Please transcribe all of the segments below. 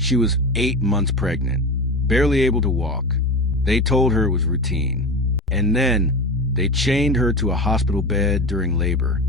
She was 8 months pregnant, barely able to walk. They told her it was routine. And then they chained her to a hospital bed during labor.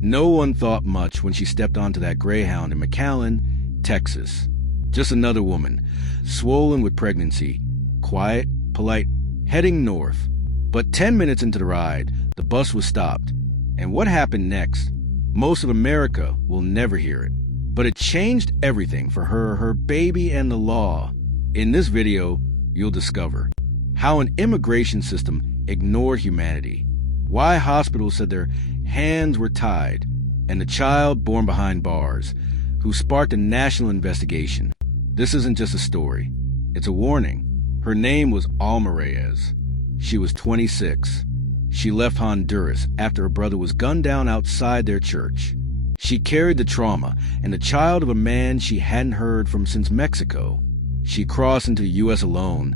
No one thought much when she stepped onto that Greyhound in McAllen, Texas. Just another woman, swollen with pregnancy, quiet, polite, heading north. But 10 minutes into the ride, the bus was stopped. And what happened next? Most of America will never hear it. But it changed everything for her, her baby, and the law. In this video, you'll discover how an immigration system ignored humanity, why hospitals said their hands were tied, and the child born behind bars, who sparked a national investigation. This isn't just a story. It's a warning. Her name was Alma Reyes. She was 26. She left Honduras after her brother was gunned down outside their church. She carried the trauma and the child of a man she hadn't heard from since Mexico. She crossed into the U.S. alone,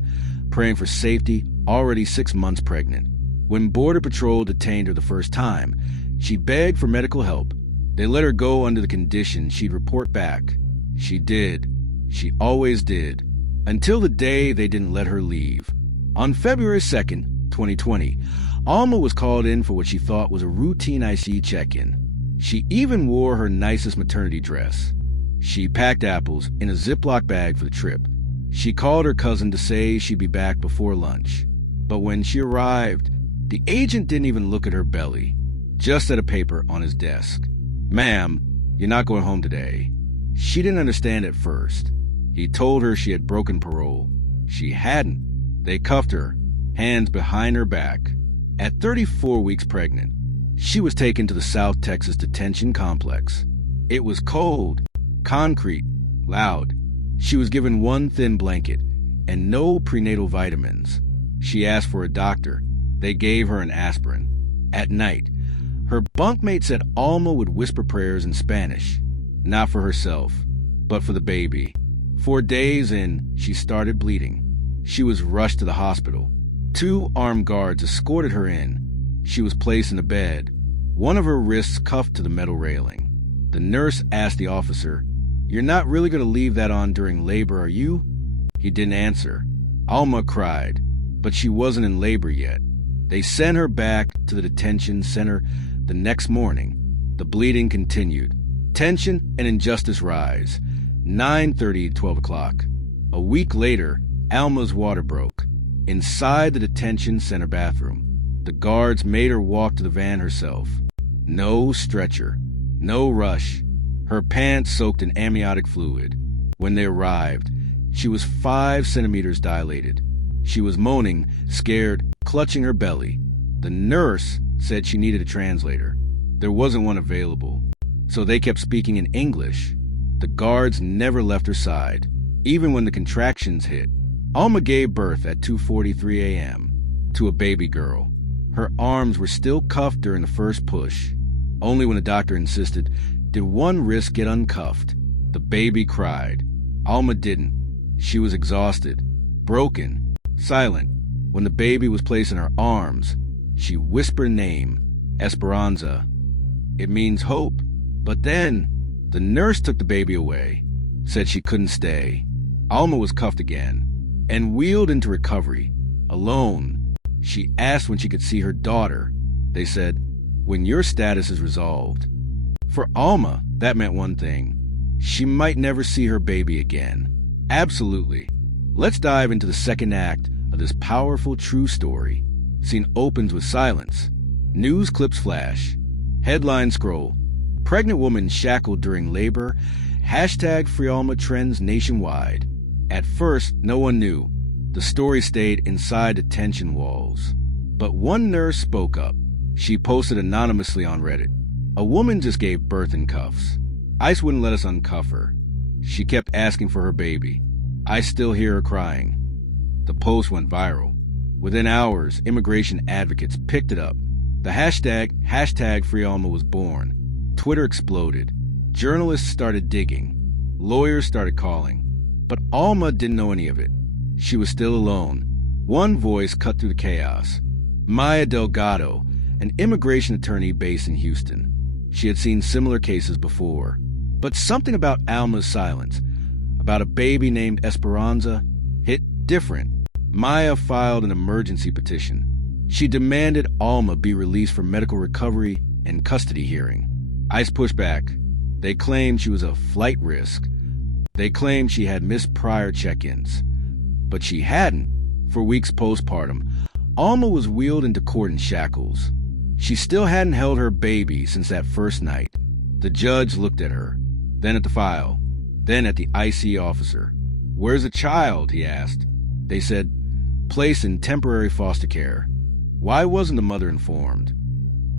praying for safety, already 6 months pregnant. When Border Patrol detained her the first time, she begged for medical help. They let her go under the condition she'd report back. She did. She always did. Until the day they didn't let her leave. On February 2nd, 2020, Alma was called in for what she thought was a routine IC check-in. She even wore her nicest maternity dress. She packed apples in a Ziploc bag for the trip. She called her cousin to say she'd be back before lunch. But when she arrived, the agent didn't even look at her belly, just at a paper on his desk. "Ma'am, you're not going home today." She didn't understand at first. He told her she had broken parole. She hadn't. They cuffed her, hands behind her back. At 34 weeks pregnant, she was taken to the South Texas detention complex. It was cold, concrete, loud. She was given one thin blanket and no prenatal vitamins. She asked for a doctor. They gave her an aspirin. At night, her bunkmate said Alma would whisper prayers in Spanish, not for herself, but for the baby. 4 days in, she started bleeding. She was rushed to the hospital. 2 armed guards escorted her in. She was placed in a bed, one of her wrists cuffed to the metal railing. The nurse asked the officer, "You're not really going to leave that on during labor, are you?" He didn't answer. Alma cried, but she wasn't in labor yet. They sent her back to the detention center the next morning. The bleeding continued. Tension and injustice rise. 9:30, 12 o'clock. A week later, Alma's water broke. Inside the detention center bathroom, the guards made her walk to the van herself. No stretcher, no rush. Her pants soaked in amniotic fluid. When they arrived, she was 5 centimeters dilated. She was moaning, scared, clutching her belly. The nurse said she needed a translator. There wasn't one available, so they kept speaking in English. The guards never left her side, even when the contractions hit. Alma gave birth at 2:43 a.m. to a baby girl. Her arms were still cuffed during the first push. Only when the doctor insisted, did one wrist get uncuffed. The baby cried. Alma didn't. She was exhausted, broken, silent. When the baby was placed in her arms, she whispered a name, Esperanza. It means hope. But then, the nurse took the baby away, said she couldn't stay. Alma was cuffed again and wheeled into recovery, alone. She asked when she could see her daughter. They said, "When your status is resolved." For Alma, that meant one thing. She might never see her baby again. Absolutely. Let's dive into the second act of this powerful true story. Scene opens with silence. News clips flash. Headline scroll. Pregnant woman shackled during labor. Hashtag Free Alma trends nationwide. At first, no one knew. The story stayed inside detention walls. But one nurse spoke up. She posted anonymously on Reddit. "A woman just gave birth in cuffs. ICE wouldn't let us uncuff her. She kept asking for her baby. I still hear her crying." The post went viral. Within hours, immigration advocates picked it up. The hashtag Free Alma was born. Twitter exploded. Journalists started digging. Lawyers started calling. But Alma didn't know any of it. She was still alone. One voice cut through the chaos. Maya Delgado, an immigration attorney based in Houston. She had seen similar cases before. But something about Alma's silence, about a baby named Esperanza hit different. Maya filed an emergency petition. She demanded Alma be released for medical recovery and custody hearing. ICE pushed back. They claimed she was a flight risk. They claimed she had missed prior check-ins. But she hadn't. For weeks postpartum, Alma was wheeled into court in shackles. She still hadn't held her baby since that first night. The judge looked at her, then at the file, then at the IC officer. "Where's the child?" he asked. They said, "Placed in temporary foster care." Why wasn't the mother informed?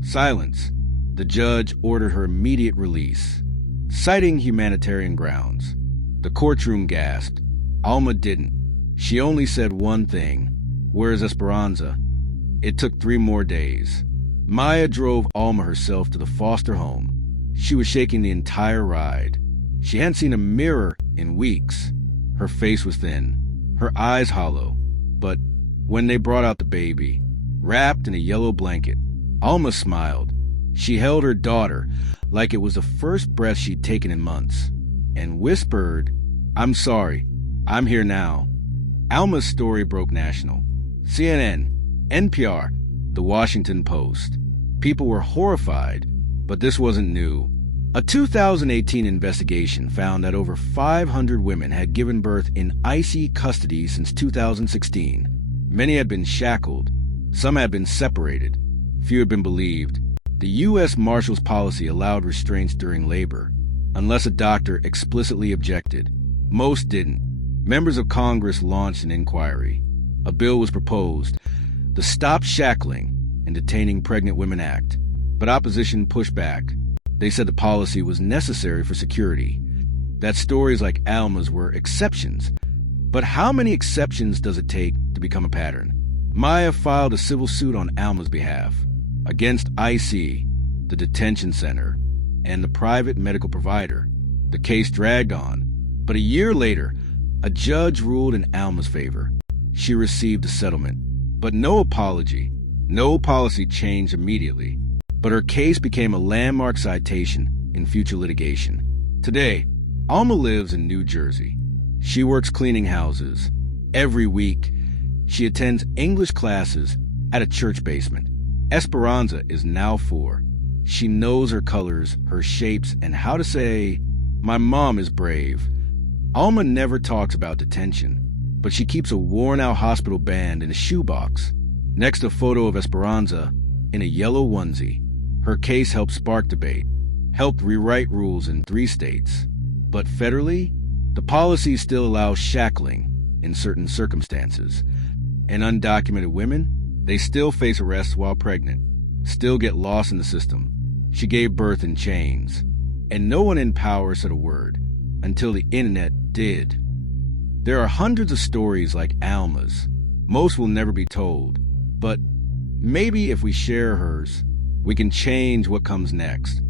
Silence. The judge ordered her immediate release, citing humanitarian grounds. The courtroom gasped. Alma didn't. She only said one thing: "Where's Esperanza?" It took 3 more days. Maya drove Alma herself to the foster home. She was shaking the entire ride. She hadn't seen a mirror in weeks. Her face was thin, her eyes hollow. But when they brought out the baby, wrapped in a yellow blanket, Alma smiled. She held her daughter like it was the first breath she'd taken in months, and whispered, "I'm sorry, I'm here now." Alma's story broke national. CNN, NPR, The Washington Post. People were horrified, but this wasn't new. A 2018 investigation found that over 500 women had given birth in IC custody since 2016. Many had been shackled. Some had been separated. Few had been believed. The U.S. Marshal's policy allowed restraints during labor, unless a doctor explicitly objected. Most didn't. Members of Congress launched an inquiry. A bill was proposed, the Stop Shackling and Detaining Pregnant Women Act. But opposition pushed back. They said the policy was necessary for security, that stories like Alma's were exceptions. But how many exceptions does it take to become a pattern? Maya filed a civil suit on Alma's behalf against IC, the detention center, and the private medical provider. The case dragged on, but a year later, a judge ruled in Alma's favor. She received a settlement, but no apology, no policy change immediately. But her case became a landmark citation in future litigation. Today, Alma lives in New Jersey. She works cleaning houses. Every week, she attends English classes at a church basement. Esperanza is now 4. She knows her colors, her shapes, and how to say, "My mom is brave." Alma never talks about detention, but she keeps a worn-out hospital band in a shoebox, next a photo of Esperanza in a yellow onesie. Her case helped spark debate, helped rewrite rules in 3 states. But federally, the policy still allows shackling in certain circumstances. And undocumented women, they still face arrests while pregnant, still get lost in the system. She gave birth in chains, and no one in power said a word until the internet did. There are hundreds of stories like Alma's. Most will never be told, but maybe if we share hers, we can change what comes next.